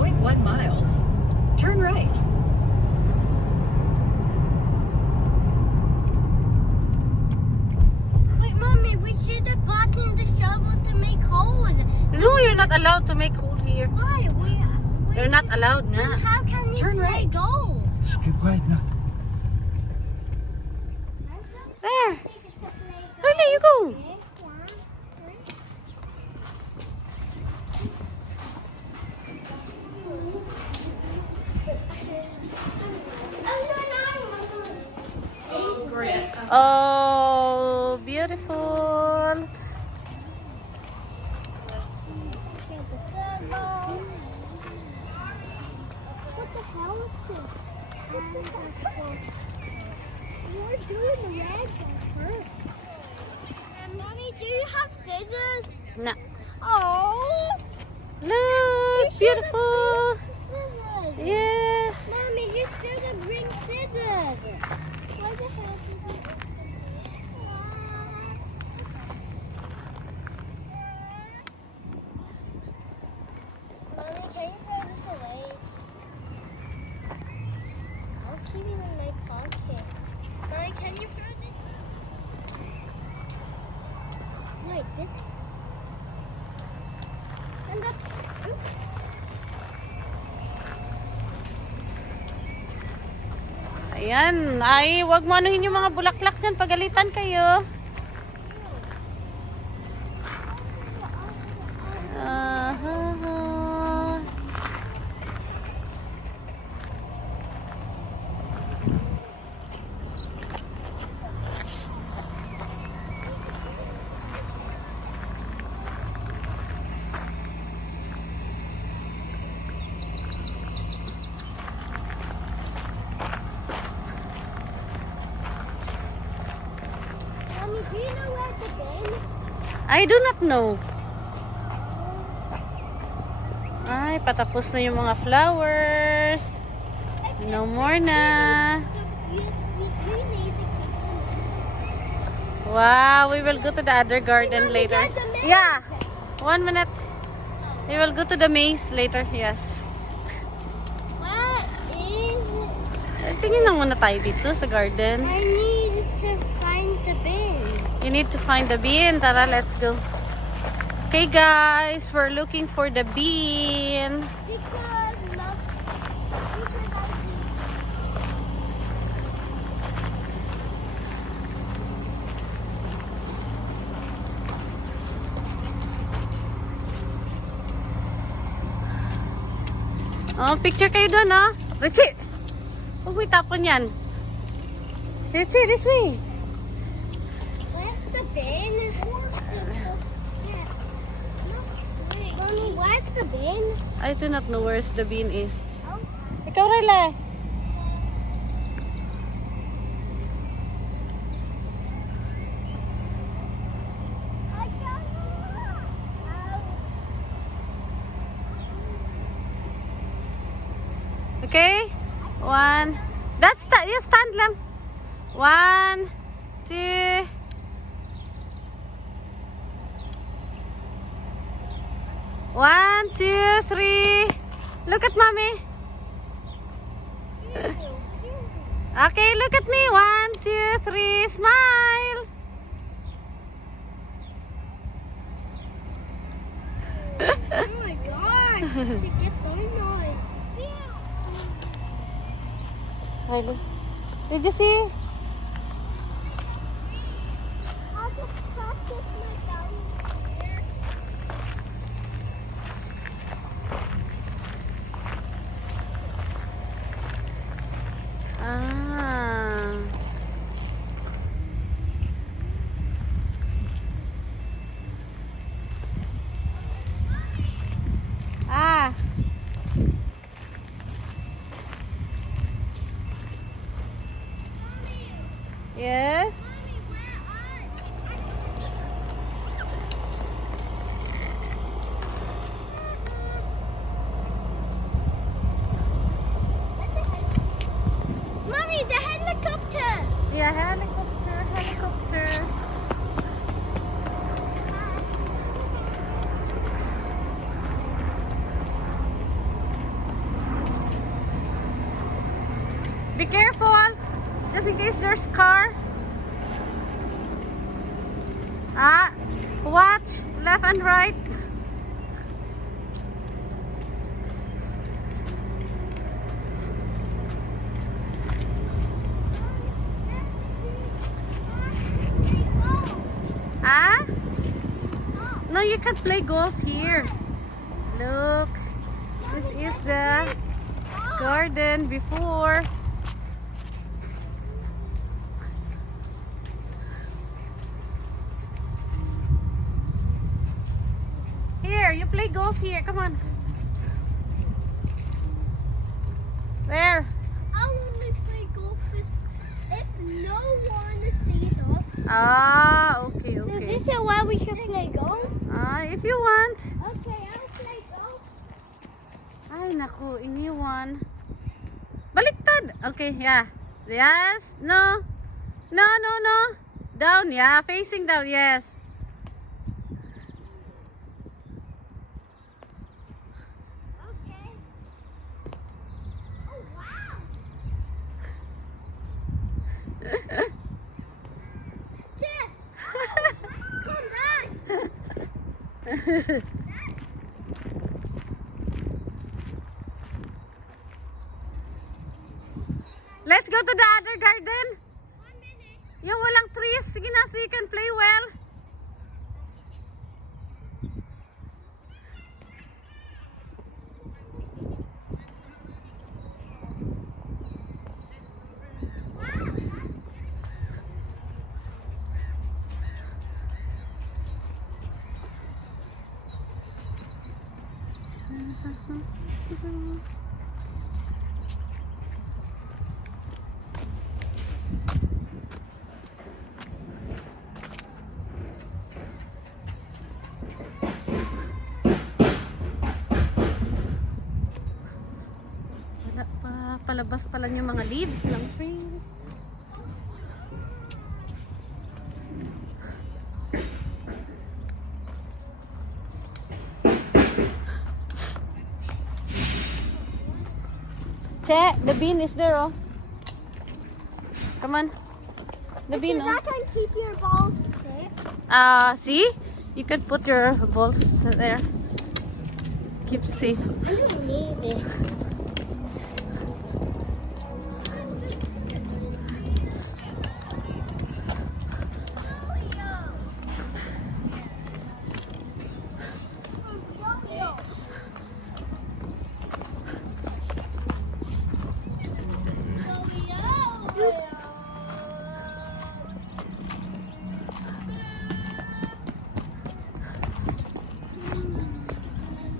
0.1 miles. Turn right. Wait, Mommy, we should have bought in the shovel to make holes. No, you're not allowed to make hole here. Why? You're not allowed Then na. how can you Turn play right. goal? Shh, keep quiet now. There. Really, you go. Oh, beautiful. What the hell is this? You're doing the red one first. And Mommy, do you have scissors? Na. Oh, Look, beautiful. scissors. Yes. Mommy, you should have bring scissors. Why the hell is it? Mommy, can you throw this away? I'll keep it in my pocket. Mommy, can you throw this? Wait, this. And that's. Oops. Ayan. Ay, wag mo anuhin yung mga bulaklak dyan. Pagalitan kayo. Mommy, do you know where to bin? I do not know. Ay, patapos na yung mga flowers. No more na. You need to keep them. Wow, we will go to the other garden Mommy, later. there's a maze. Yeah. 1 minute. We will go to the maze later. Yes. What is it? Tingin lang muna tayo dito sa garden. I need to find the bin. You need to find the bean. Tara, let's go. Okay, guys. We're looking for the bean. Because love. Oh, picture kayo doon, ha? Richie! Huwag mo itapon yan. Richie, this way. Where's the bin? Mommy, where's the bin? I do not know where the bean is. Ikaw, Rayla. Okay? 1. That's you stand lang. 1, 2. One, two, three. Look at mommy. Okay, look at me. 1, 2, 3. Smile. Oh my gosh! She gets so nice. Riley, did you see? I'll just practice my down here. Ah. Ah. Be careful, just in case there's car. Watch left and right. No, you can't play golf here. Look, this is the garden before. Here, you play golf here. Come on. There. I'll only play golf if no one sees us. Okay, So okay. this is why we should play golf? If you want. Okay, I'll play golf. Ay, naku, iniwan. Baliktad. Okay, yeah. Yes, no. No, no, no. Down, yeah. Facing down, yes. Okay. Oh, wow. Jeff, come back. Let's go to the other garden. 1 minute. Yung walang trees. Sige na, so you can play well. Wala pa. Palabas pa lang yung mga leaves ng trees. Che, the bean is there, oh. Come on. The bean, Does that can keep your balls safe? See? You can put your balls there. Keep safe. I don't need it.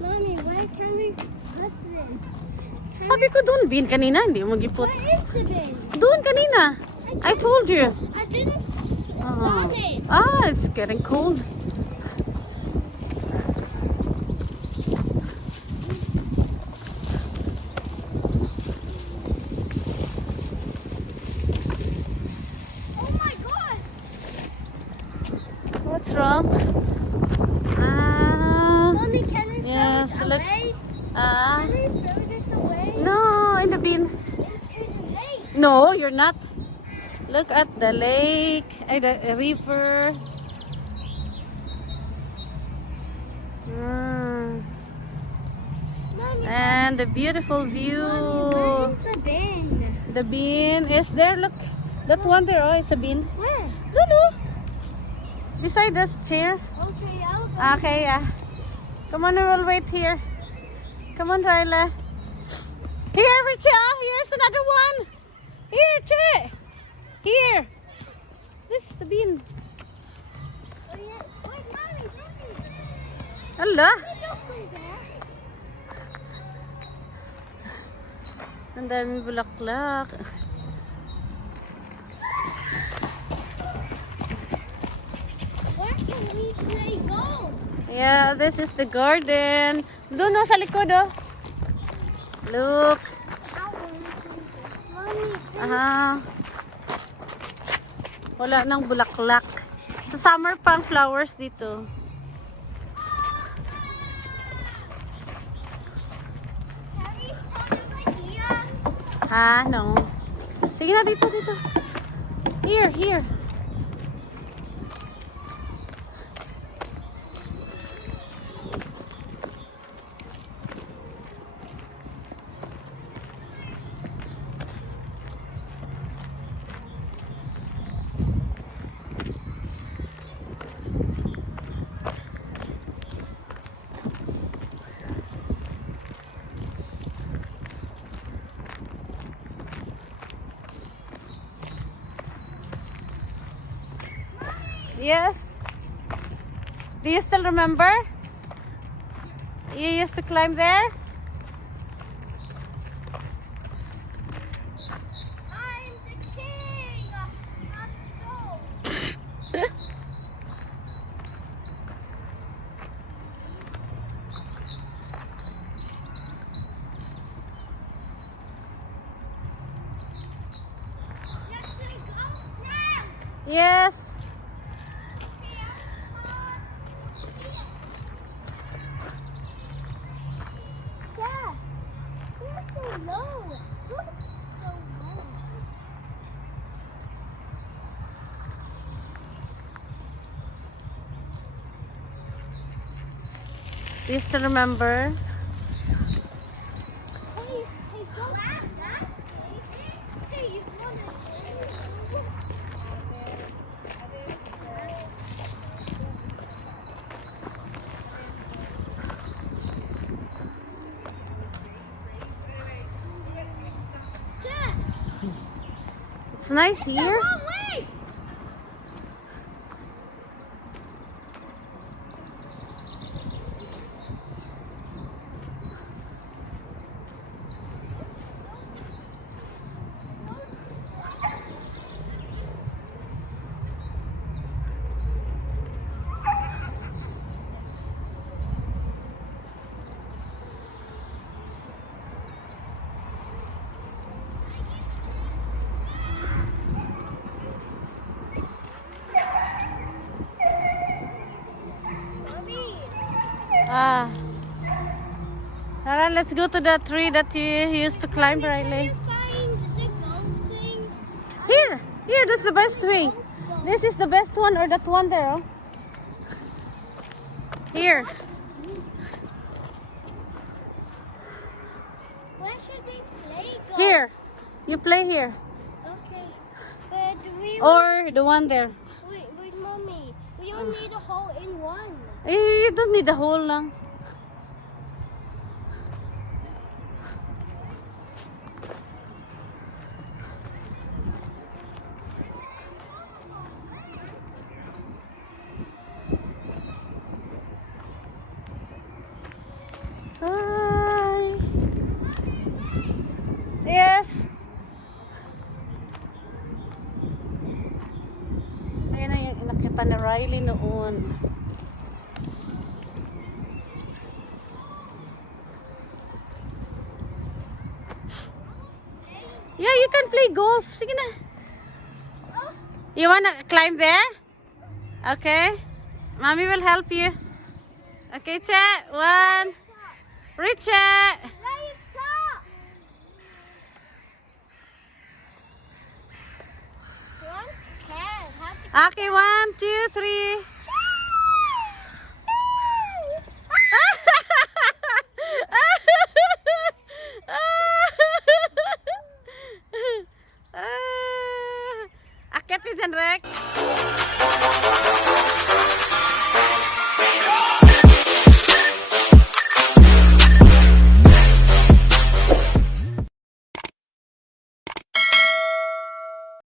Mommy, why can't we put this? Sabi ko doon, bean kanina. Hindi mo mag-iput. Where is the bin? Doon kanina. I told you. I didn't start it. It's getting cold. Oh my god! What's wrong? Mommy, can we Yes, throw it look. away? Ah, Can we throw this away? no, in the bin. Into the lake. No, you're not. Look at the lake, the river. Mommy, And the beautiful view. where is the bin? The bean is there. Look, that one there. Oh, it's a bean. Where? Don't know. Beside the chair. Okay, I'll go. Okay, yeah. Come on, we will wait here. Come on, Ryla. Here, Richa. Here's another one. Here, Che. Here. This is the bean. Oh, yeah. Wait, Mommy, Mommy. Hala. Don't go there. Ang daming bulaklak. Where can we play golf? Yeah, this is the garden. Doon no, sa likod, oh. Look. Mommy, Wala nang bulaklak. Sa summer pa ang flowers dito. can we start over here? No. Sige na, dito, dito. Here, here. Yes. Do you still remember? You used to climb there? I'm the king, not so. Yes. Dad, you're so low. Look, so low. Do you still remember? Hey, go back. Hey, you want to Dad, It's nice the here. wrong way. Mommy. Ah. Alright, let's go to the tree that you used to climb, Riley. Find the golf thing. Here, here, that's the best way. This is the best one, or that one there. Oh. Here. Where should we play golf? Here. You play here. Okay. But we Or the one there. wait, Mommy. We don't need a hole in one. You don't need the hole lang. Hi. Yes. Ayan na yung nakita ni Riley noon. Yeah, you can play golf. Sige na. You wanna climb there? Okay. Mommy will help you. Okay, Che. One. Reach it. Right, stop. One's cat. Have to Okay, 1, 2, 3. Akyat ka dyan, Rex.